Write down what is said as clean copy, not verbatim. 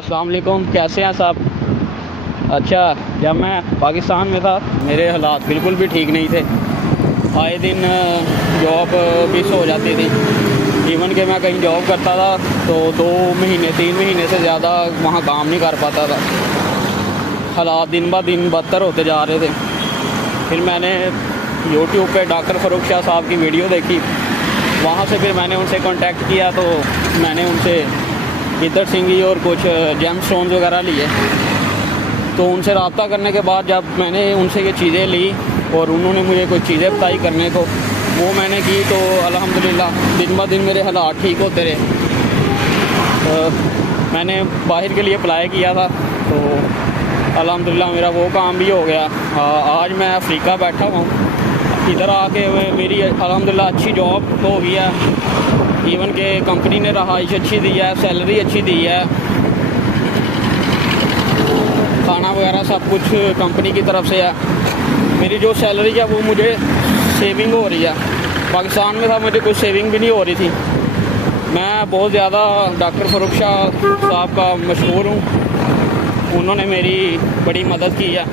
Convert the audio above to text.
अस्सलाम वालेकुम, कैसे हैं साहब। अच्छा, जब मैं पाकिस्तान में था मेरे हालात बिल्कुल भी ठीक नहीं थे। आए दिन जॉब मिस हो जाती थी। इवन कि मैं कहीं जॉब करता था तो 2 महीने 3 महीने से ज़्यादा वहाँ काम नहीं कर पाता था। हालात दिन ब दिन बदतर होते जा रहे थे। फिर मैंने यूट्यूब पे डॉक्टर फ़ारूक शाह साहब की वीडियो देखी। वहाँ से फिर मैंने उनसे कांटेक्ट किया तो मैंने उनसे इधर सिंगी और कुछ जेम स्टोन्स वगैरह लिए। तो उनसे रब्ता करने के बाद जब मैंने उनसे ये चीज़ें ली और उन्होंने मुझे कुछ चीज़ें बताई करने को, वो मैंने की तो अल्हम्दुलिल्लाह दिन ब दिन मेरे हालात ठीक होते रहे। मैंने बाहर के लिए अप्लाई किया था तो अल्हम्दुलिल्लाह मेरा वो काम भी हो गया। आज मैं अफ्रीका बैठा हूँ। इधर आके मेरी अल्हम्दुलिल्लाह अच्छी जॉब हो गई है। इवन के कंपनी ने रहाइश अच्छी दी है, सैलरी अच्छी दी है, खाना वगैरह सब कुछ कंपनी की तरफ से है। मेरी जो सैलरी है वो मुझे सेविंग हो रही है। पाकिस्तान में था मुझे कुछ सेविंग भी नहीं हो रही थी। मैं बहुत ज़्यादा डॉक्टर फ़ारूक शाह साहब का मशहूर हूँ। उन्होंने मेरी बड़ी मदद की है।